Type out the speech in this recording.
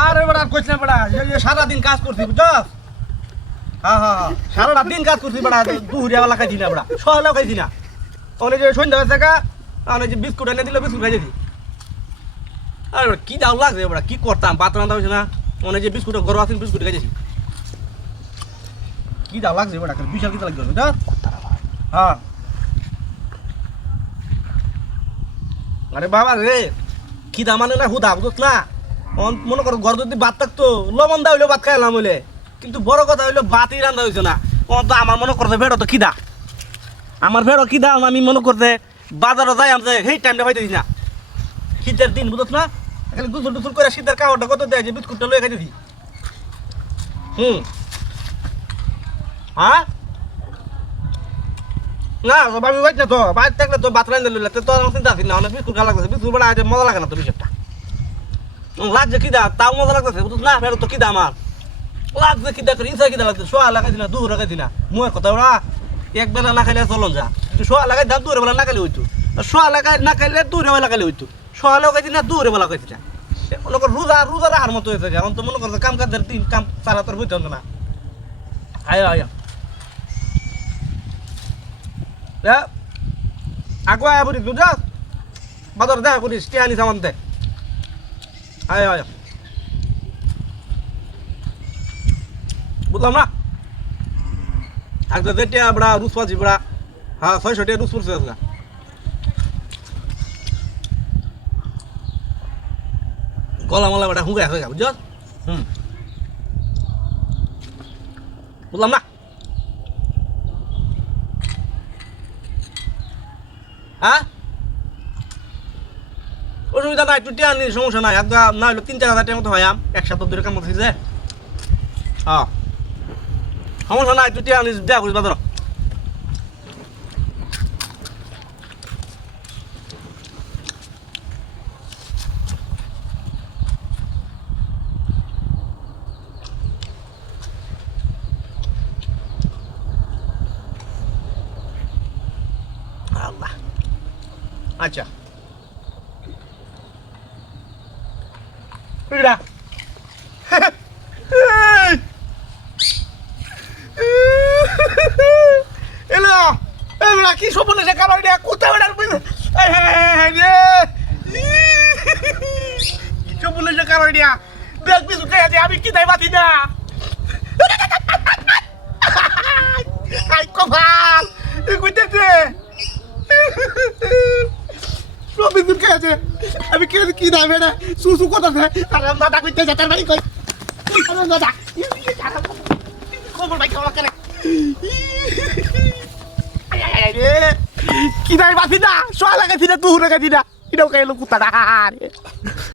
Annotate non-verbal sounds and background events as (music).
আরে বেড়া কইছ না বেড়া সারাদিন কাজ করছি বুঝছস হ্যাঁ হ্যাঁ হ্যাঁ। সারাটা দিন কাজ করছি বেড়া দুহুরিয়া বেলা খাইছি না বেড়া সহলেও খাইছি না। ওনে যে সন্ধ্যা হয়েছে কা ওনে যে বিস্কুট এনে দিল, বিস্কুট খাই দিছি আরে কি দাও লাগছে বেড়া, কি করতাম ভাত রান্না হয়েছে না ওনে যে বিস্কুট গরম আছে বিস্কুট খাই দিছি কি দাও লাগছে বেড়া বিশাল কি লাগছে বুঝছস হ্যাঁ। আরে বাবা রে, কি দা মানে না, হুদা, বুঝছ না? মনে করো ঘর যদি ভাত থাকতো, লবণ দা হইল ভাত খাইলাম বলে কিন্তু বড় কথা হইল, ভাতই রান্না হয়েছে না। অন তো আমার মনে করতে ভেড়ো তো কি দা আমার ভেড়ো কি দা আমি মনে করতে বাজারে যাই, আমি সেই টাইমটা পাইতেছি না। শীতের দিন, বুঝছ না? খালি গুসল টুসুল করে শীতের কাপড়টা কত দেয়, যে বিস্কুটটা লয়ে খাইতেছি। হুম। হ্যাঁ? না আমি বাইক না তো। বাইক থাকলে তো বাত রান্না লইলে তো আমার চিন্তা আছে না, অনেক বিস্কুট খাওয়া লাগতেছে। বিস্কুট আছে মজা লাগে না তো বিষয়টা। লাগছে কি দা, তাও মজা লাগতেছে। না ফেরত তো কি দা আমার? লাগছে কি দা ইনসা কি দা লাগছে সোয়া লাগাইছি না দূর লাগাইছি না মুয়ের কথা, ওরা এক বেলা না খাইলে চলন যা। সোয়া লাগাই দাম দূরে বেলা না খাইলে হইতো। সোয়া লাগাই, না খাইলে দূরে বেলা খাইলে হইতো। সোয়া লাগাইছি না দূরে বেলা খাইছি না মনে কর রোজা রোজা রাখার মতো হয়েছে এখন তো মনে করছে কাম কাজের দিন, কাম সারা তোর বুঝতে না। আয় আয়। Ya. Aku aja beri tu dah. Batar dah aku di setia ni sama teh. Ayo ayo. বুঝলাম না একটা যেটা বড়া রুস পাচ্ছি বড়া হ্যাঁ ছয়শো টাকা রুস পড়ছে আজকে গলা মলা বড়া হুঁকে হয়ে বুঝছ হুম বুঝলাম না হ্যাঁ অসুবিধা নাই নিয়ে সমস্যা নাই না হলো তিন চার হাজার মতো হয়, আম। এক সপ্তাহ ধরে কাম করতেছে হ্যাঁ। সমস্যা নাই, একটু টিয়া নিয়ে দেয়া করিস, বাজার। আচ্ছা। Mira. (laughs) এলো। এলো কি সপন এসে কারণ এটা কোথায় কি সপন এসে কারণ এটা? দেখ, পিছু কে আমি কি তাই বাতি না? কে আছে? আমি কে কি দাবে না সুসু করতেছে তার দাদা কইতে যাতার বাড়ি কই দাদা খবর ভাই খাওয়া কেন। কি নাই বাতি না সোয়া লাগাইছি না তুহু লাগাইছি না। এটাও খাইলো কুত্তাটা?